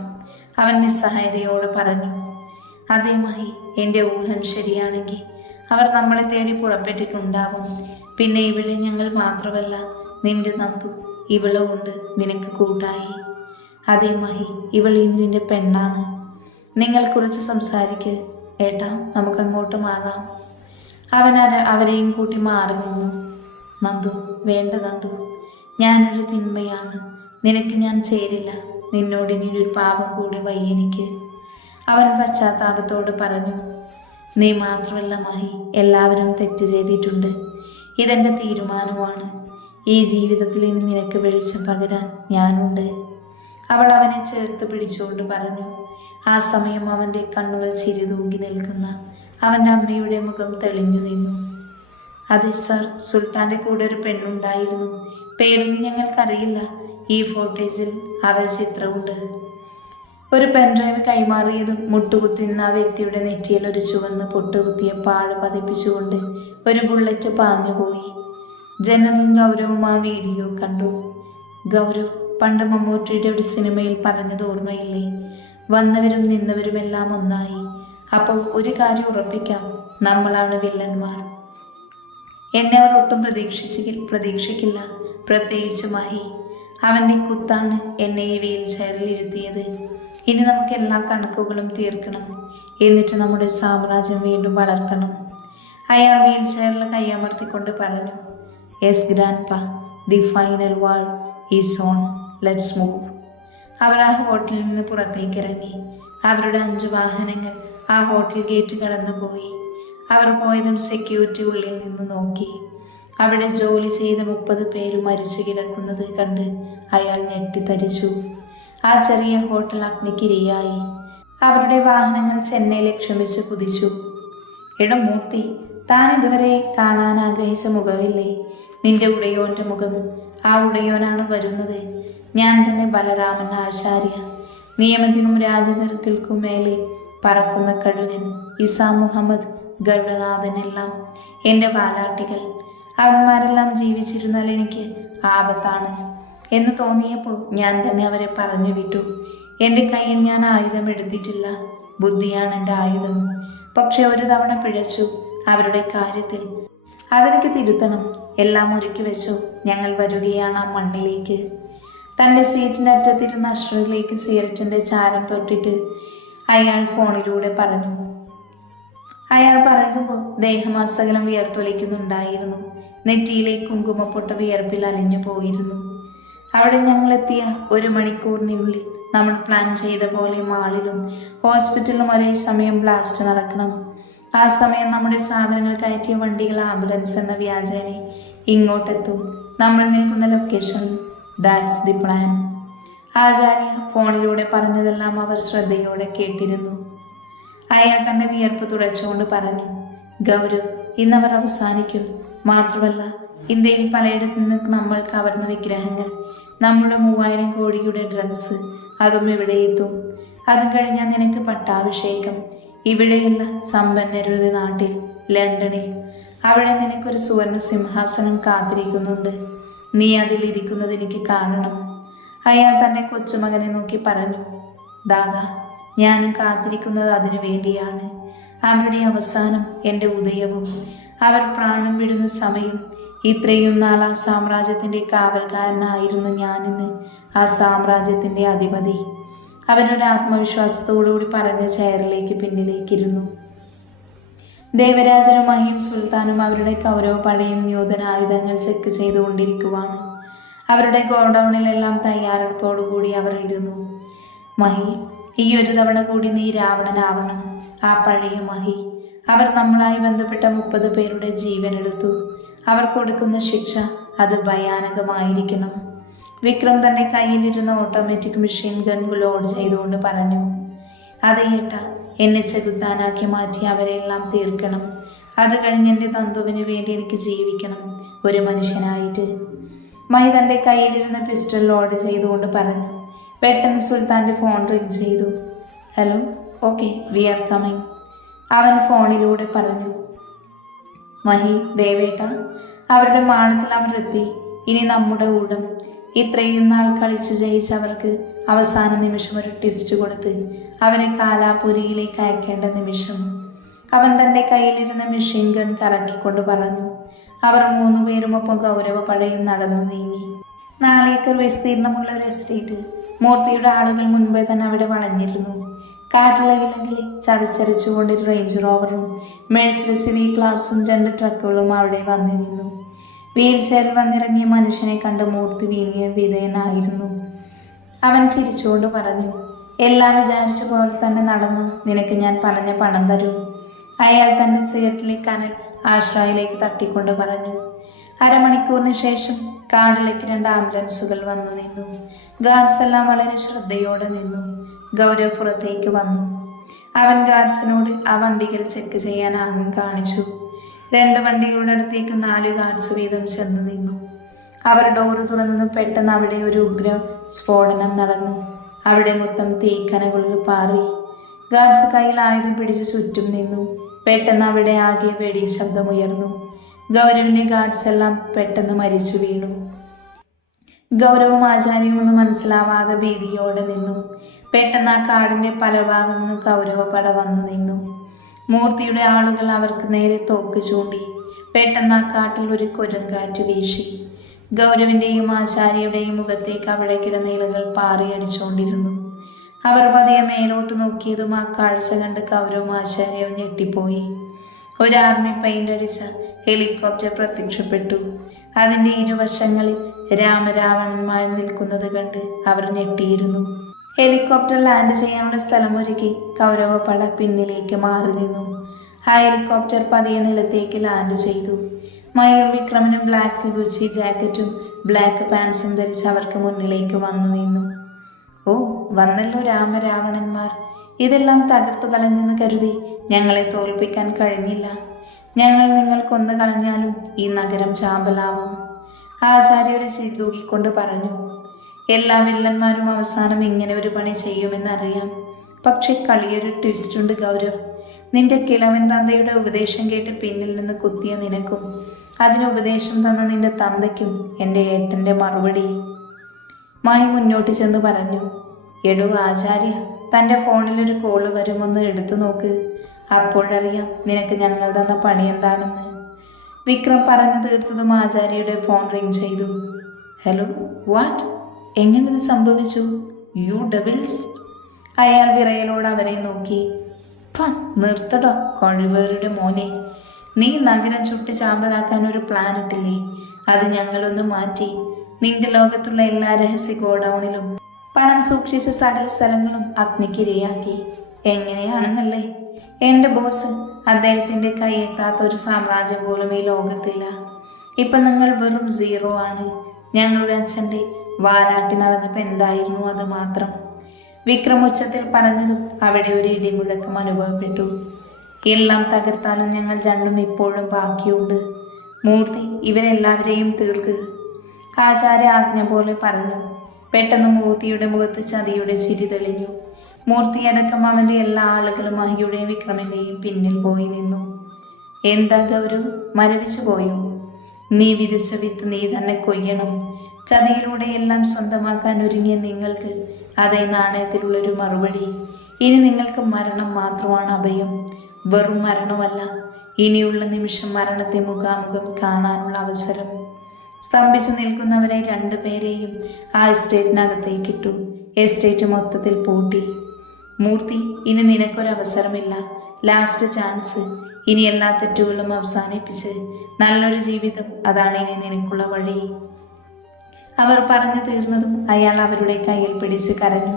അവൻ നിസ്സഹായതയോട് പറഞ്ഞു. അതേ മഹി, എൻ്റെ ഊഹം ശരിയാണെങ്കിൽ അവർ നമ്മളെ തേടി പുറപ്പെട്ടിട്ടുണ്ടാവും. പിന്നെ ഇവിടെ ഞങ്ങൾ മാത്രമല്ല, നിന്റെ നന്ദു ഇവളും ഉണ്ട് നിനക്ക് കൂട്ടായി. അതേ മഹി, ഇവൾ ഇന്ന് നിന്റെ പെണ്ണാണ്. നിങ്ങൾ കുറച്ച് സംസാരിക്ക് ഏട്ടാ, നമുക്കങ്ങോട്ട് മാറാം. അവൻ അവരെയും കൂട്ടി മാറി നിന്നു. നന്ദു, വേണ്ട നന്ദു, ഞാനൊരു തിന്മയാണ്. നിനക്ക് ഞാൻ ചേരില്ല. നിന്നോട് ഇനി ഒരു പാപം കൂടി വയ്യെനിക്ക്. അവൻ പശ്ചാത്താപത്തോട് പറഞ്ഞു. നീ മാത്രമല്ല മഹി, എല്ലാവരും തെറ്റ് ചെയ്തിട്ടുണ്ട്. ഇതെൻ്റെ തീരുമാനമാണ്. ഈ ജീവിതത്തിൽ ഇനി നിനക്ക് വെളിച്ചം പകരാൻ ഞാനുണ്ട്. അവൾ അവനെ ചേർത്ത് പിടിച്ചുകൊണ്ട് പറഞ്ഞു. ആ സമയം അവൻ്റെ കണ്ണുകൾ ചിരി തൂങ്ങി നിൽക്കുന്ന അവൻ്റെ അമ്മയുടെ മുഖം തെളിഞ്ഞു നിന്നു. അതെ സർ, സുൽത്താൻ്റെ കൂടെ ഒരു പെണ്ണുണ്ടായിരുന്നു. പേരൊന്നും ഞങ്ങൾക്കറിയില്ല. ഈ ഫോട്ടേജിൽ അവർ ചിത്രമുണ്ട്. ഒരു പെൻഡ്രൈവ് കൈമാറിയതും മുട്ടുകുത്തിന്ന ആ വ്യക്തിയുടെ നെറ്റിയിൽ ഒരു ചുവന്ന് പൊട്ടുകുത്തിയ പാട് പതിപ്പിച്ചുകൊണ്ട് ഒരു ബുള്ളറ്റ് പാഞ്ഞുപോയി. ജനറൽ ഗൗരവും ആ വീഡിയോ കണ്ടു. ഗൗരവ് പണ്ട് മമ്മൂട്ടിയുടെ ഒരു സിനിമയിൽ പറഞ്ഞത് ഓർമ്മയില്ലേ? വന്നവരും നിന്നവരുമെല്ലാം ഒന്നായി. അപ്പോൾ ഒരു കാര്യം ഉറപ്പിക്കാം, നമ്മളാണ് വില്ലന്മാർ. എന്നെ അവർ ഒട്ടും പ്രതീക്ഷിക്കില്ല, പ്രത്യേകിച്ച് മഹി. അവൻ്റെ കുത്താണ് എന്നെ ഈ വീൽ ചെയറിൽ ഇരുത്തിയത്. ഇനി നമുക്ക് എല്ലാ കണക്കുകളും തീർക്കണം. എന്നിട്ട് നമ്മുടെ സാമ്രാജ്യം വീണ്ടും വളർത്തണം. അയാൾ വീൽ ചെയറിൽ കൈയമർത്തിക്കൊണ്ട് പറഞ്ഞു. Yes grandpa, the final war is on, let's move. അവർ ആ ഹോട്ടലിൽ നിന്ന് പുറത്തേക്ക് ഇറങ്ങി. അവരുടെ 5 വാഹനങ്ങൾ ആ ഹോട്ടൽ ഗേറ്റ് കടന്നു പോയി. അവർ പോയതും സെക്യൂരിറ്റി ഉള്ളിൽ നിന്ന് നോക്കി. അവിടെ ജോലി ചെയ്ത 30 പേര് മരിച്ചു കിടക്കുന്നത് കണ്ട് അയാൾ ഞെട്ടിത്തരിച്ചു. ആ ചെറിയ ഹോട്ടൽ അഗ്നിക്കിരയായി. അവരുടെ വാഹനങ്ങൾ ചെന്നൈ ലക്ഷ്യം വെച്ച് കുതിച്ചു. എടാ മൂർത്തി, താൻ ഇതുവരെ കാണാൻ ആഗ്രഹിച്ച മുഖമില്ലേ? നിന്റെ ഉടയോൻ്റെ മുഖം. ആ ഉടയോനാണ് വരുന്നത്. ഞാൻ തന്നെ ബലരാമൻ ആചാര്യ. നിയമത്തിനും രാജതർക്കൾക്കും മേലെ പറക്കുന്ന കഴുകൻ ഇസാ മുഹമ്മദ് ഗരുഡനാഥനെല്ലാം എൻ്റെ വാലാട്ടികൾ. അവന്മാരെല്ലാം ജീവിച്ചിരുന്നാൽ എനിക്ക് ആപത്താണ് എന്ന് തോന്നിയപ്പോൾ ഞാൻ തന്നെ അവരെ പറഞ്ഞു വിട്ടു. എൻ്റെ കയ്യിൽ ഞാൻ ആയുധം എടുത്തിട്ടില്ല. ബുദ്ധിയാണ് എൻ്റെ ആയുധം. പക്ഷെ ഒരു തവണ പിഴച്ചു അവരുടെ കാര്യത്തിൽ. അതെനിക്ക് തിരുത്തണം. എല്ലാം ഒരുക്കി വെച്ചു. ഞങ്ങൾ വരികയാണ് ആ മണ്ണിലേക്ക്. തൻ്റെ സീറ്റിനറ്റത്തിരുന്ന അശ്രയിലേക്ക് സിഗരറ്റിൻ്റെ ചാരം തൊട്ടിട്ട് അയാൾ ഫോണിലൂടെ പറഞ്ഞു. അയാൾ പറയുമ്പോൾ ദേഹമാസകലം വിയർത്തൊലിക്കുന്നുണ്ടായിരുന്നു. നെറ്റിയിലെ കുങ്കുമപ്പൊട്ട വിയർപ്പിൽ അലിഞ്ഞു പോയിരുന്നു. അവിടെ ഞങ്ങളെത്തിയ 1 മണിക്കൂറിനുള്ളിൽ നമ്മൾ പ്ലാൻ ചെയ്ത പോലെ മാളിലും ഹോസ്പിറ്റലിലും ഒരേ സമയം ബ്ലാസ്റ്റ് നടക്കണം. ആ സമയം നമ്മുടെ സാധനങ്ങൾ കയറ്റിയ വണ്ടികൾ ആംബുലൻസ് എന്ന വ്യാജേനെ ഇങ്ങോട്ടെത്തും. നമ്മൾ നിൽക്കുന്ന location. That's the plan. Acharya ഫോണിലൂടെ പറഞ്ഞതെല്ലാം അവർ ശ്രദ്ധയോടെ കേട്ടിരുന്നു. അയാൾ തൻ്റെ വിയർപ്പ് തുടച്ചുകൊണ്ട് പറഞ്ഞു. ഗൗരവ്, ഇന്നവർ അവസാനിക്കും. മാത്രമല്ല, ഇന്ത്യയിൽ പലയിടത്തു നിന്ന് നമ്മൾ കവർന്ന വിഗ്രഹങ്ങൾ, നമ്മുടെ 3000 കോടിയുടെ ഡ്രഗ്സ്, അതും ഇവിടെ എത്തും. അതും കഴിഞ്ഞാൽ നിനക്ക് പട്ടാഭിഷേകം. ഇവിടെയല്ല, സമ്പന്നരുടെ നാട്ടിൽ, ലണ്ടനിൽ. അവിടെ നിനക്കൊരു സുവർണ സിംഹാസനം കാത്തിരിക്കുന്നുണ്ട്. നീ അതിലിരിക്കുന്നത് എനിക്ക് കാണണം. അയാൾ തന്റെ കൊച്ചുമകനെ നോക്കി പറഞ്ഞു. ദാദാ, ഞാനും കാത്തിരിക്കുന്നത് അതിനു വേണ്ടിയാണ്. അവരുടെ അവസാനം എൻ്റെ ഉദയവും. അവർ പ്രാണൻ വിടുന്ന സമയം. ഇത്രയും നാൾ ആ സാമ്രാജ്യത്തിൻ്റെ കാവൽക്കാരനായിരുന്നു ഞാനിന്ന് ആ സാമ്രാജ്യത്തിൻ്റെ അധിപതി. അവനൊരു ആത്മവിശ്വാസത്തോടുകൂടി പറഞ്ഞ ചെയറിലേക്ക് പിന്നിലേക്കിരുന്നു. ദേവരാജനും മഹിയും സുൽത്താനും അവരുടെ കൗരവപ്പടയും നൂതന ആയുധങ്ങൾ ചെക്ക് ചെയ്തുകൊണ്ടിരിക്കുവാണ്. അവരുടെ ഗോഡൌണിലെല്ലാം തയ്യാറെടുപ്പോടുകൂടി അവർ ഇരുന്നു. മഹി, ഈ ഒരു തവണ കൂടി നീ രാവണനാവണം. ആ പഴയ മഹി. അവർ നമ്മളായി ബന്ധപ്പെട്ട 30 പേരുടെ ജീവനെടുത്തു. അവർ കൊടുക്കുന്ന ശിക്ഷ അത് ഭയാനകമായിരിക്കണം. വിക്രം തന്റെ കയ്യിലിരുന്ന ഓട്ടോമാറ്റിക് മെഷീൻ ഗൺ ലോഡ് ചെയ്തുകൊണ്ട് പറഞ്ഞു. അതെ ഏട്ടാ, എന്നെ ചെകുത്താനാക്കി മാറ്റി അവരെല്ലാം തീർക്കണം. അത് കഴിഞ്ഞ് എൻ്റെ തന്തുവിന് വേണ്ടി എനിക്ക് ജീവിക്കണം, ഒരു മനുഷ്യനായിട്ട്. മൈ തൻ്റെ കയ്യിലിരുന്ന പിസ്റ്റൾ ലോഡ് ചെയ്തുകൊണ്ട് പറഞ്ഞു. പെട്ടെന്ന് സുൽത്താൻ്റെ ഫോൺ റിംഗ് ചെയ്തു. Hello, okay, we are coming, അവൻ ഫോണിലൂടെ പറഞ്ഞു. മഹി, ദേവേട്ട, അവരുടെ മാളത്തിൽ അവർ എത്തി. ഇനി നമ്മുടെ ഊഴം. ഇത്രയും നാൾ കളിച്ചു ജയിച്ചവർക്ക് അവസാന നിമിഷം ഒരു ട്വിസ്റ്റ് കൊടുത്ത് അവരെ കാലാപുരിയിലേക്ക് അയക്കേണ്ട നിമിഷം. അവൻ തൻ്റെ കയ്യിലിരുന്ന മെഷീൻ ഗൺ കറക്കിക്കൊണ്ട് പറഞ്ഞു. അവർ 3 പേരുമൊപ്പം ഗൗരവപ്പടയും നടന്നു നീങ്ങി. 4 ഏക്കർ വിസ്തീർണമുള്ള ഒരു എസ്റ്റേറ്റ്. മൂർത്തിയുടെ ആളുകൾ മുൻപേ തന്നെ അവിടെ വളഞ്ഞിരുന്നു. കാട്ടിളകിലെങ്കിൽ ചതച്ചരച്ചുകൊണ്ടൊരു റേഞ്ച് റോവറും മെഴ്സിഡസ് വി ക്ലാസും 2 ട്രക്കുകളും അവിടെ വന്നു നിന്നു. വീൽ ചെയറിൽ വന്നിറങ്ങിയ മനുഷ്യനെ കണ്ട് മൂർത്തി വീണിയ വിധേയനായിരുന്നു. അവൻ ചിരിച്ചുകൊണ്ട് പറഞ്ഞു. എല്ലാം വിചാരിച്ച പോലെ തന്നെ നടന്ന് നിനക്ക് ഞാൻ പറഞ്ഞ പണം തരും. അയാൾ തന്റെ സിഗരറ്റിലെ കനൽ ആശ്രയിലേക്ക് തട്ടിക്കൊണ്ട് പറഞ്ഞു. അരമണിക്കൂറിന് ശേഷം കാടിലേക്ക് 2 ആംബുലൻസുകൾ വന്നു നിന്നു. ഗാർഡ്സ് എല്ലാം വളരെ ശ്രദ്ധയോടെ നിന്നു. ഗൗരവ് പുറത്തേക്ക് വന്നു. അവൻ ഗാർഡ്സിനോട് ആ വണ്ടികൾ ചെക്ക് ചെയ്യാൻ ആംഗ്യം കാണിച്ചു. 2 വണ്ടികളുടെ അടുത്തേക്ക് 4 ഗാർഡ്സ് വീതം ചെന്ന് നിന്നു. അവർ ഡോറ് തുറന്നതും പെട്ടെന്ന് അവിടെ ഒരു ഉഗ്ര സ്ഫോടനം നടന്നു. അവിടെ മൊത്തം തീക്കനകൾ പാറി. ഗാർഡ്സ് കയ്യിൽ ആയുധം പിടിച്ച് ചുറ്റും നിന്നു. പെട്ടെന്ന് അവിടെ ആകെ വെടി ശബ്ദമുയർന്നു. ഗൗരവിന്റെ ഗാർഡ്സ് എല്ലാം പെട്ടെന്ന് മരിച്ചു വീണു. ഗൗരവും ആചാര്യവും ഒന്നും മനസ്സിലാവാതെ ഭീതിയോടെ നിന്നു. പെട്ടെന്ന് ആ കാടിന്റെ പല ഭാഗത്തു നിന്ന് കൗരവപ്പട വന്നു നിന്നു. മൂർത്തിയുടെ ആളുകൾ അവർക്ക് നേരെ തോക്ക് ചൂണ്ടി. പെട്ടെന്ന് ആ കാട്ടിൽ ഒരു കൊടുങ്കാറ്റ് വീശി. ഗൗരവിന്റെയും ആചാര്യയുടെയും മുഖത്തേക്ക് അവിടെ കിടന്ന ഇലകൾ പാറിയടിച്ചുകൊണ്ടിരുന്നു. അവർ പതിയെ മേലോട്ട് നോക്കിയതും ആ കാഴ്ച കണ്ട് ഗൗരവും ആചാര്യവും ഞെട്ടിപ്പോയി. ഒരു ആർമി പെയിന്റ് അടിച്ച ഹെലികോപ്റ്റർ പ്രത്യക്ഷപ്പെട്ടു. അതിന്റെ ഇരുവശങ്ങളിൽ രാമരാവണന്മാർ നിൽക്കുന്നത് കണ്ട് അവർ ഞെട്ടിയിരുന്നു. ഹെലികോപ്റ്റർ ലാൻഡ് ചെയ്യാനുള്ള സ്ഥലമൊരുക്കി കൗരവപ്പട പിന്നിലേക്ക് മാറി നിന്നു. ആ ഹെലികോപ്റ്റർ പതിയെ നിലത്തേക്ക് ലാൻഡ് ചെയ്തു. മയും വിക്രമനും ബ്ലാക്ക് ഗുച്ചി ജാക്കറ്റും ബ്ലാക്ക് പാൻസും ധരിച്ച് അവർക്ക് മുന്നിലേക്ക് വന്നു നിന്നു. ഓ, വന്നല്ലോ രാമരാവണന്മാർ. ഇതെല്ലാം തകർത്തു കളഞ്ഞെന്ന് കരുതി ഞങ്ങളെ തോൽപ്പിക്കാൻ കഴിഞ്ഞില്ല. ഞങ്ങൾ നിങ്ങൾ കൊന്നു കളഞ്ഞാലും ഈ നഗരം ചാമ്പലാവും, ആചാര്യയുടെ ചിരിതൂക്കിക്കൊണ്ട് പറഞ്ഞു. എല്ലാ വില്ലന്മാരും അവസാനം ഇങ്ങനെ ഒരു പണി ചെയ്യുമെന്നറിയാം. പക്ഷെ കളിയൊരു ട്വിസ്റ്റ് ഉണ്ട് ഗൗരവ്. നിന്റെ കിളവൻ തന്തയുടെ ഉപദേശം കേട്ട് പിന്നിൽ നിന്ന് കുത്തിയ നിനക്കും അതിന് ഉപദേശം തന്ന നിന്റെ തന്തയ്ക്കും എൻ്റെ ഏട്ടൻ്റെ മറുപടി. മായി മുന്നോട്ട് ചെന്ന് പറഞ്ഞു. എടോ ആചാര്യ, തൻ്റെ ഫോണിലൊരു കോള് വരുമൊന്ന് എടുത്തു നോക്ക്. അപ്പോഴറിയാം നിനക്ക് ഞങ്ങൾ തന്ന പണി എന്താണെന്ന്. വിക്രം പറഞ്ഞു തീർത്തതും ആചാര്യയുടെ ഫോൺ റിംഗ് ചെയ്തു. Hello, what? എങ്ങനെത് സംഭവിച്ചു? You devils! അയാൾ വിറയലോട് അവരെ നോക്കി. നിർത്തടോ കഴിവേറുടെ മോനെ. നീ നഗരം ചുട്ടി ചാമ്പലാക്കാൻ ഒരു പ്ലാൻ ഇട്ടില്ലേ? അത് ഞങ്ങളൊന്ന് മാറ്റി. നിന്റെ ലോകത്തുള്ള എല്ലാ രഹസ്യ ഗോഡൌണിലും പണം സൂക്ഷിച്ച സകല സ്ഥലങ്ങളും അഗ്നിക്കിരയാക്കി. എങ്ങനെയാണെന്നല്ലേ? എൻ്റെ ബോസ്, അദ്ദേഹത്തിൻ്റെ കൈയെത്താത്ത ഒരു സാമ്രാജ്യം പോലും ഈ ലോകത്തില്ല. ഇപ്പം നിങ്ങൾ വെറും 0 ആണ്. ഞങ്ങളുടെ അച്ഛൻ്റെ വാലാട്ടി നടന്നപ്പോൾ എന്തായിരുന്നു അത് മാത്രം. വിക്രം ഉച്ചത്തിൽ പറഞ്ഞതും അവിടെ ഒരു ഇടിമുഴക്കം അനുഭവപ്പെട്ടു. എല്ലാം തകർത്താലും ഞങ്ങൾ രണ്ടും ഇപ്പോഴും ബാക്കിയുണ്ട്. മൂർത്തി, ഇവരെല്ലാവരെയും തീർക്ക്, ആചാര്യ ആജ്ഞ പോലെ പറഞ്ഞു. പെട്ടെന്ന് മൂർത്തിയുടെ മുഖത്ത് ചതിയുടെ ചിരി തെളിഞ്ഞു. മൂർത്തിയടക്കം അവൻ്റെ എല്ലാ ആളുകളും മഹിയുടെയും വിക്രമൻ്റെയും പിന്നിൽ പോയി നിന്നു. എന്താ ഗൗരവ്, മരവിച്ചു പോയോ? നീ വിധിച്ച വിത്ത് നീ തന്നെ കൊയ്യണം. ചതിയിലൂടെ എല്ലാം സ്വന്തമാക്കാൻ ഒരുങ്ങിയ നിങ്ങൾക്ക് അതേ നാണയത്തിലുള്ളൊരു മറുപടി. ഇനി നിങ്ങൾക്ക് മരണം മാത്രമാണ് അഭയം, വെറും മരണമല്ല. ഇനിയുള്ള നിമിഷം മരണത്തെ മുഖാമുഖം കാണാനുള്ള അവസരം. സ്തംഭിച്ചു നിൽക്കുന്നവരെ രണ്ടുപേരെയും ആ എസ്റ്റേറ്റിനകത്തേക്കിട്ടു. എസ്റ്റേറ്റ് മൊത്തത്തിൽ പൂട്ടി. മൂർത്തി, ഇനി നിനക്കൊരവസരമില്ല. Last chance. ഇനി എല്ലാ തെറ്റുകളും അവസാനിപ്പിച്ച് നല്ലൊരു ജീവിതം, അതാണ് ഇനി നിനക്കുള്ള വഴി. അവർ പറഞ്ഞു തീർന്നതും അയാൾ അവരുടെ കയ്യിൽ പിടിച്ച് കരഞ്ഞു.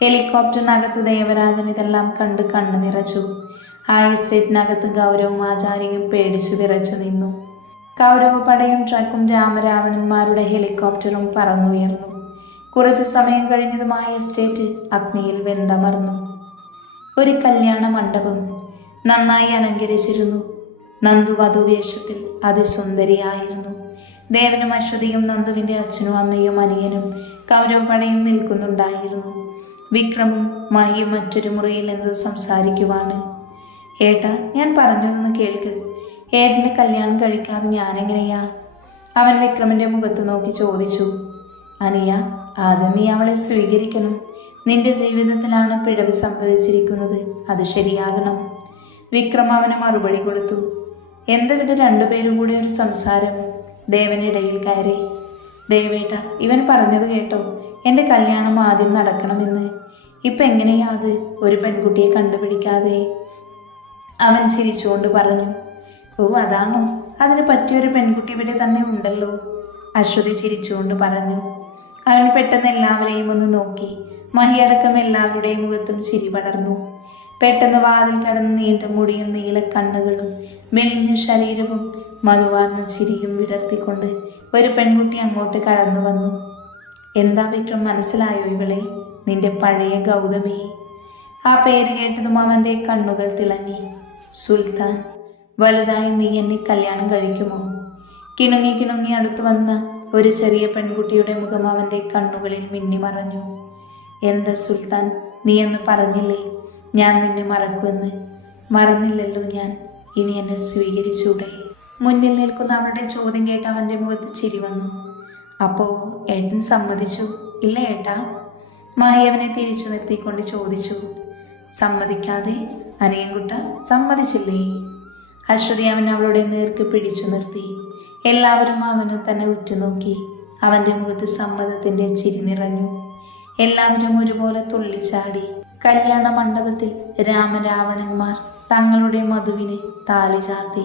ഹെലികോപ്റ്ററിനകത്ത് ദേവരാജൻ ഇതെല്ലാം കണ്ട് കണ്ണു നിറച്ചു. ആ എസ്റ്റേറ്റിനകത്ത് ഗൗരവും ആചാര്യയും പേടിച്ചു വിറച്ചു നിന്നു. കൗരവപടയും ട്രക്കും രാമരാവണന്മാരുടെ ഹെലികോപ്റ്ററും പറന്നുയർന്നു. കുറച്ചു സമയം കഴിഞ്ഞതുമായ എസ്റ്റേറ്റ് അഗ്നിയിൽ വെന്തമർന്നു. ഒരു കല്യാണ മണ്ഡപം നന്നായി അലങ്കരിച്ചിരുന്നു. നന്ദു വധുവേഷത്തിൽ അതിസുന്ദരിയായിരുന്നു. ദേവനും അശ്വതിയും നന്ദുവിൻ്റെ അച്ഛനും അമ്മയും അനിയനും കൗരവപടയും നിൽക്കുന്നുണ്ടായിരുന്നു. വിക്രമും മഹിയും മറ്റൊരു മുറിയിൽ എന്തോ സംസാരിക്കുവാണ്. ഏട്ടാ, ഞാൻ പറഞ്ഞതൊന്ന് കേൾക്ക്. ഏട്ടൻ്റെ കല്യാണം കഴിക്കാതെ ഞാനെങ്ങനെയാ? അവൻ വിക്രമിൻ്റെ മുഖത്ത് നോക്കി ചോദിച്ചു. അനിയ, ആദ്യം നീ അവളെ സ്വീകരിക്കണം. നിന്റെ ജീവിതത്തിലാണ് പിഴവ് സംഭവിച്ചിരിക്കുന്നത്, അത് ശരിയാകണം. വിക്രം അവന് മറുപടി കൊടുത്തു. എന്തിവിടെ രണ്ടുപേരും കൂടി ഒരു സംസാരം? ദേവനിടയിൽ കയറി. ദേവേട്ട, ഇവൻ പറഞ്ഞത് കേട്ടോ, എൻ്റെ കല്യാണം ആദ്യം നടക്കണമെന്ന്. ഇപ്പം എങ്ങനെയാ അത്, ഒരു പെൺകുട്ടിയെ കണ്ടുപിടിക്കാതെ? അവൻ ചിരിച്ചുകൊണ്ട് പറഞ്ഞു. ഓ അതാണോ? അതിന് പറ്റിയൊരു പെൺകുട്ടി ഇവിടെ തന്നെ ഉണ്ടല്ലോ. അശ്വതി ചിരിച്ചുകൊണ്ട് പറഞ്ഞു. അവൻ പെട്ടെന്ന് എല്ലാവരെയും ഒന്ന് നോക്കി. മഹിയടക്കം എല്ലാവരുടെയും മുഖത്തും ചിരി പടർന്നു. പെട്ടെന്ന് വാതിൽ കടന്ന് നീണ്ട മുടിയും നീല കണ്ണുകളും മെലിഞ്ഞ ശരീരവും മധുവാർന്ന ചിരിയും വിടർത്തിക്കൊണ്ട് ഒരു പെൺകുട്ടി അങ്ങോട്ട് കടന്നു വന്നു. എന്താ വിക്രം, മനസ്സിലായോ ഇവളെ? നിന്റെ പഴയ ഗൗതമി. ആ പേര് കേട്ടതും അവൻ്റെ കണ്ണുകൾ തിളങ്ങി. സുൽത്താൻ, വലുതായി നീ എന്നെ കല്യാണം കഴിക്കുമോ? കിണുങ്ങി കിണുങ്ങി അടുത്തു വന്ന ഒരു ചെറിയ പെൺകുട്ടിയുടെ മുഖം അവൻ്റെ കണ്ണുകളിൽ മിന്നിമറഞ്ഞു. എന്താ സുൽത്താൻ, നീ എന്ന് പറഞ്ഞില്ലേ ഞാൻ നിന്നെ മറക്കുമെന്ന്? മറന്നില്ലല്ലോ ഞാൻ. ഇനി എന്നെ സ്വീകരിച്ചൂടെ? മുന്നിൽ നിൽക്കുന്ന അവളുടെ ചോദ്യം കേട്ട് അവൻ്റെ മുഖത്ത് ചിരി വന്നു. അപ്പോൾ ഏട്ടൻ സമ്മതിച്ചു ഇല്ല ഏട്ടാ? മായി അവനെ തിരിച്ചു നിർത്തിക്കൊണ്ട് ചോദിച്ചു. സമ്മതിക്കാതെ അനിയൻകുട്ട സമ്മതിച്ചില്ലേ? അശ്വതി അവൻ അവളുടെ നേർക്ക് പിടിച്ചു നിർത്തി. എല്ലാവരും അവനെ തന്നെ ഉറ്റുനോക്കി. അവൻ്റെ മുഖത്ത് സമ്മതത്തിൻ്റെ ചിരി നിറഞ്ഞു. എല്ലാവരും ഒരുപോലെ തുള്ളിച്ചാടി. കല്യാണ മണ്ഡപത്തിൽ രാമരാവണന്മാർ തങ്ങളുടെ മധുവിന് താലി ചാർത്തി.